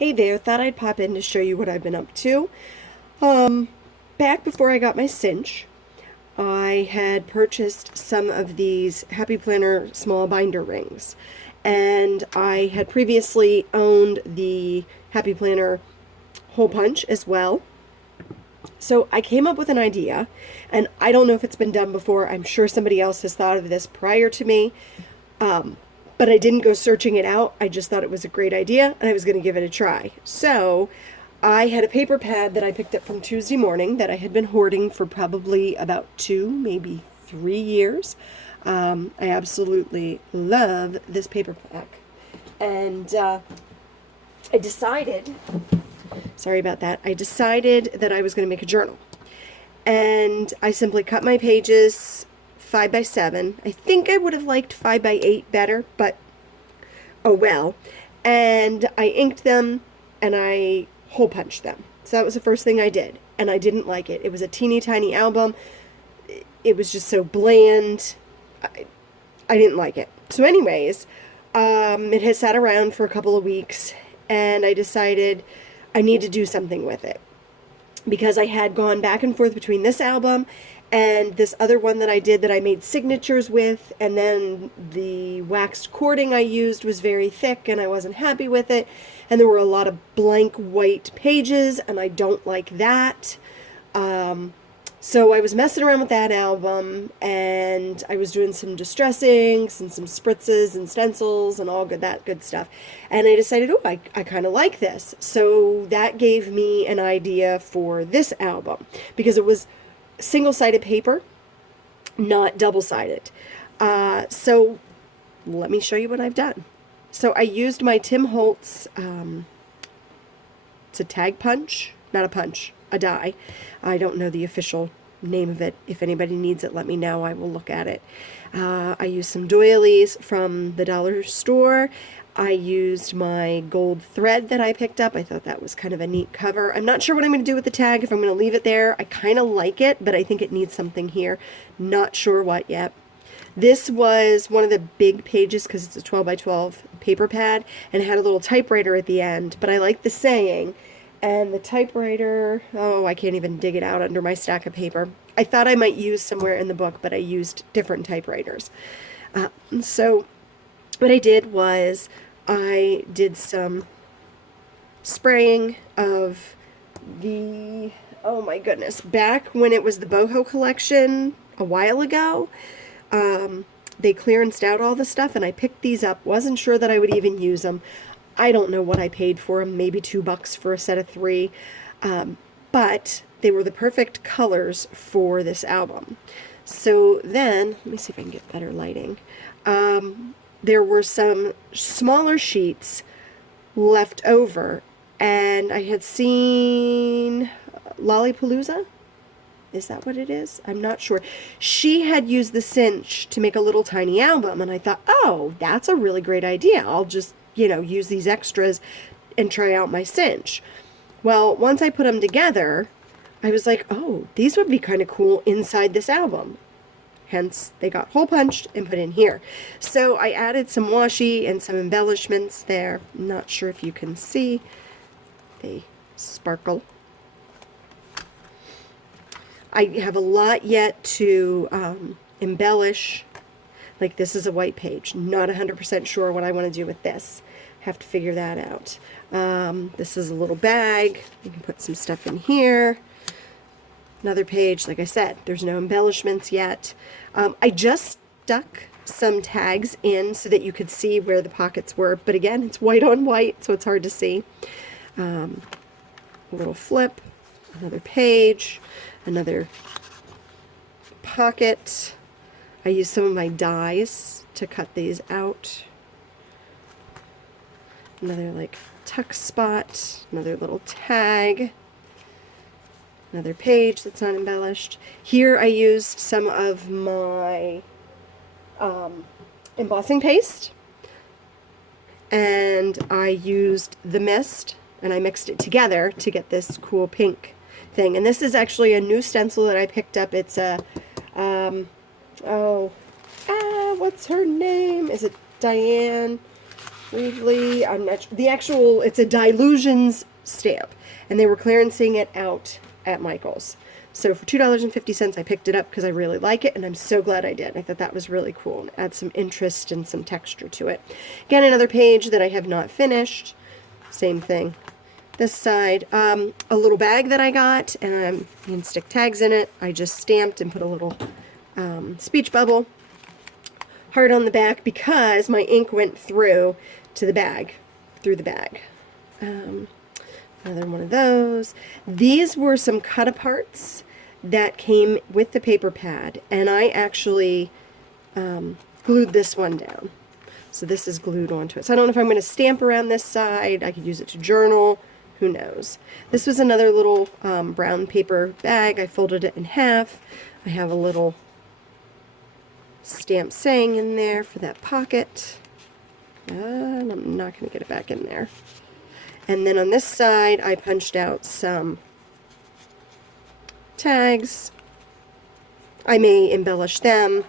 Hey there, thought I'd pop in to show you what I've been up to. Um, Back before I got my cinch, I had purchased some of these Happy Planner small binder rings. And I had previously owned the Happy Planner hole punch as well. So I came up with an idea, and I don't know if it's been done before. I'm sure somebody else has thought of this prior to me. But I didn't go searching it out. I just thought it was a great idea and I was going to give it a try. So I had a paper pad that I picked up from Tuesday morning that I had been hoarding for probably about 2, maybe 3 years. I absolutely love this paper pack. And I decided, sorry about that, I decided that I was going to make a journal. And I simply cut my pages 5 by 7. I think I would have liked 5 by 8 better, but oh well. And I inked them and I hole punched them. So that was the first thing I did. And I didn't like it. It was a teeny tiny album. It was just so bland. I didn't like it. So, anyways, it has sat around for a couple of weeks and I decided I need to do something with it, because I had gone back and forth between this album and this other one that I did that I made signatures with, and then the waxed cording I used was very thick and I wasn't happy with it, and there were a lot of blank white pages and I don't like that. So I was messing around with that album and I was doing some distressings and some spritzes and stencils and all that good stuff. And I decided, oh, I kind of like this. So that gave me an idea for this album, because it was single-sided paper, not double-sided. So let me show you what I've done. So I used my Tim Holtz, it's a tag punch, not a punch, a die. I don't know the official name of it. If anybody needs it, let me know. I will look at it. I used some doilies from the dollar store. I used my gold thread that I picked up. I thought that was kind of a neat cover. I'm not sure what I'm going to do with the tag, if I'm going to leave it there. I kind of like it, but I think it needs something here. Not sure what yet. This was one of the big pages because it's a 12 by 12 paper pad and it had a little typewriter at the end, but I like the saying. And the typewriter, oh, I can't even dig it out under my stack of paper. I thought I might use somewhere in the book, but I used different typewriters. So what I did was I did some spraying of the, oh my goodness, back when it was the Boho collection a while ago, they clearanced out all the stuff and I picked these up. Wasn't sure that I would even use them. I don't know what I paid for them, maybe $2 for a set of 3, but they were the perfect colors for this album. So then, let me see if I can get better lighting. There were some smaller sheets left over, and I had seen Lollapalooza. Is that what it is? I'm not sure. She had used the cinch to make a little tiny album, and I thought, oh, that's a really great idea. I'll just, use these extras and try out my cinch. Well, once I put them together, I was like, oh, these would be kind of cool inside this album. Hence, they got hole punched and put in here. So I added some washi and some embellishments there. I'm not sure if you can see. They sparkle. I have a lot yet to embellish. Like, this is a white page. Not 100% sure what I want to do with this. Have to figure that out. This is a little bag. You can put some stuff in here. Another page. Like I said, there's no embellishments yet. I just stuck some tags in so that you could see where the pockets were. But again, it's white on white, so it's hard to see. A little flip. Another page. Another pocket. I used some of my dies to cut these out. Another like tuck spot, another little tag, another page that's not embellished. Here I used some of my embossing paste, and I used the mist and I mixed it together to get this cool pink thing. And this is actually a new stencil that I picked up. It's a what's her name? Is it Diane? Waverly, I'm not, the actual, it's a Dylusions stamp, and they were clearancing it out at Michael's. So for $2.50, I picked it up because I really like it, and I'm so glad I did. I thought that was really cool and add some interest and some texture to it. Again, another page that I have not finished. Same thing. This side, a little bag that I got, and you can stick tags in it. I just stamped and put a little speech bubble heart on the back because my ink went through to the bag, through the bag. Another one of those. These were some cut-aparts that came with the paper pad, and I actually glued this one down. So this is glued onto it. So I don't know if I'm going to stamp around this side. I could use it to journal. Who knows? This was another little brown paper bag. I folded it in half. I have a little stamp saying in there for that pocket. And I'm not going to get it back in there. And then on this side, I punched out some tags. I may embellish them.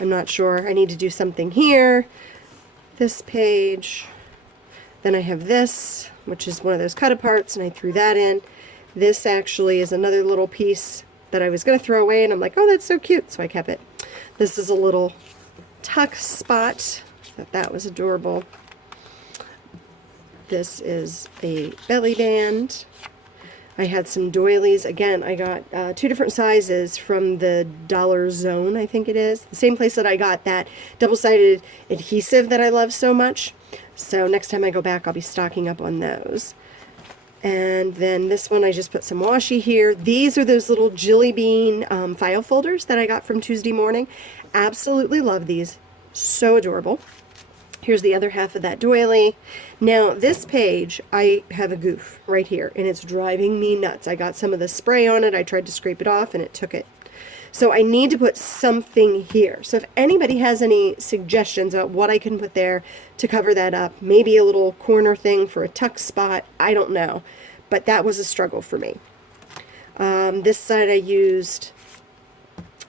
I'm not sure. I need to do something here. This page. Then I have this, which is one of those cut-aparts, and I threw that in. This actually is another little piece that I was going to throw away, and I'm like, oh, that's so cute, so I kept it. This is a little tuck spot. That was adorable. This is a belly band. I had some doilies. Again, I got 2 different sizes from the Dollar Zone, I think it is. The same place that I got that double-sided adhesive that I love so much. So next time I go back, I'll be stocking up on those. And then this one, I just put some washi here. These are those little Jilly Bean file folders that I got from Tuesday Morning. Absolutely love these. So adorable. Here's the other half of that doily. Now, this page, I have a goof right here, and it's driving me nuts. I got some of the spray on it. I tried to scrape it off, and it took it. So I need to put something here. So if anybody has any suggestions about what I can put there to cover that up, maybe a little corner thing for a tuck spot, I don't know. But that was a struggle for me. This side I used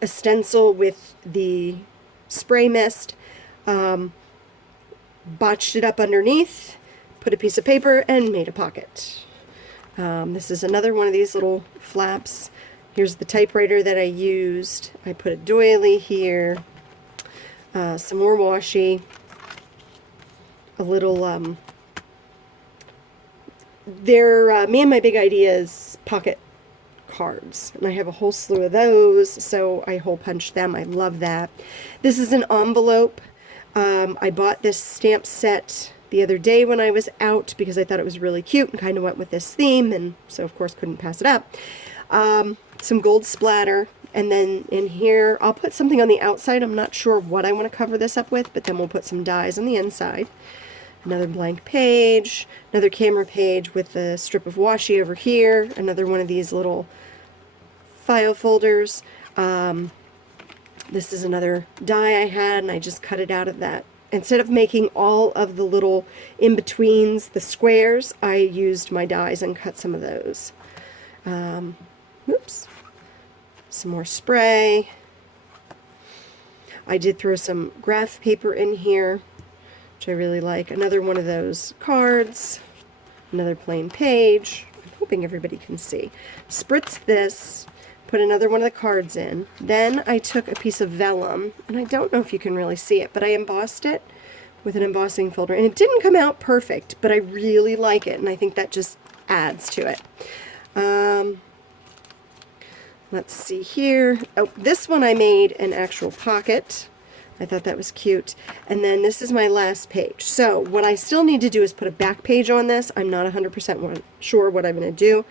a stencil with the spray mist. Botched it up underneath, put a piece of paper, and made a pocket. This is another one of these little flaps. Here's the typewriter that I used. I put a doily here, some more washi, a little, me and my big ideas pocket cards, and I have a whole slew of those, so I hole punched them. I love that. This is an envelope. I bought this stamp set the other day when I was out because I thought it was really cute and kind of went with this theme, and so of course couldn't pass it up. Some gold splatter, and then in here I'll put something on the outside. I'm not sure what I want to cover this up with, but then we'll put some dies on the inside. Another blank page, another camera page with a strip of washi over here, another one of these little file folders. This is another die I had, and I just cut it out of that. Instead of making all of the little in-betweens, the squares, I used my dies and cut some of those. Oops. Some more spray. I did throw some graph paper in here, which I really like. Another one of those cards. Another plain page. I'm hoping everybody can see. Spritz this. Put another one of the cards in. Then I took a piece of vellum, and I don't know if you can really see it, but I embossed it with an embossing folder. And it didn't come out perfect, but I really like it, and I think that just adds to it. Let's see here. Oh, this one I made an actual pocket. I thought that was cute. And then this is my last page. So what I still need to do is put a back page on this. I'm not 100% sure what I'm going to do.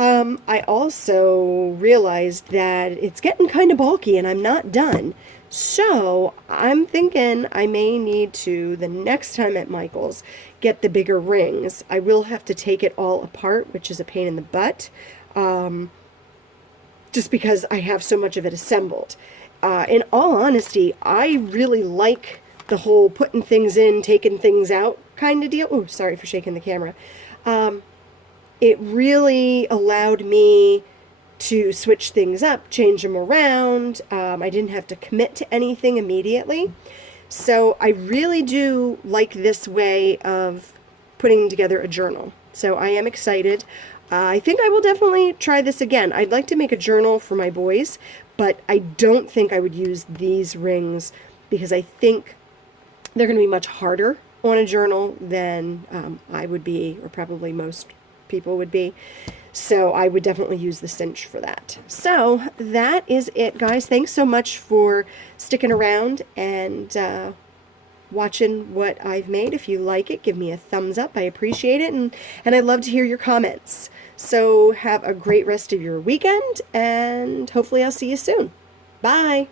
I also realized that it's getting kind of bulky and I'm not done. So I'm thinking I may need to, the next time at Michael's, get the bigger rings. I will have to take it all apart, which is a pain in the butt, just because I have so much of it assembled. In all honesty, I really like the whole putting things in, taking things out kind of deal. Oh, sorry for shaking the camera. It really allowed me to switch things up, change them around. I didn't have to commit to anything immediately. So I really do like this way of putting together a journal. So I am excited. I think I will definitely try this again. I'd like to make a journal for my boys, but I don't think I would use these rings because I think they're going to be much harder on a journal than I would be, or probably most people would be. So I would definitely use the cinch for that. So that is it, guys. Thanks so much for sticking around and watching what I've made. If you like it, give me a thumbs up. I appreciate it, and I'd love to hear your comments. So have a great rest of your weekend, and hopefully I'll see you soon. Bye!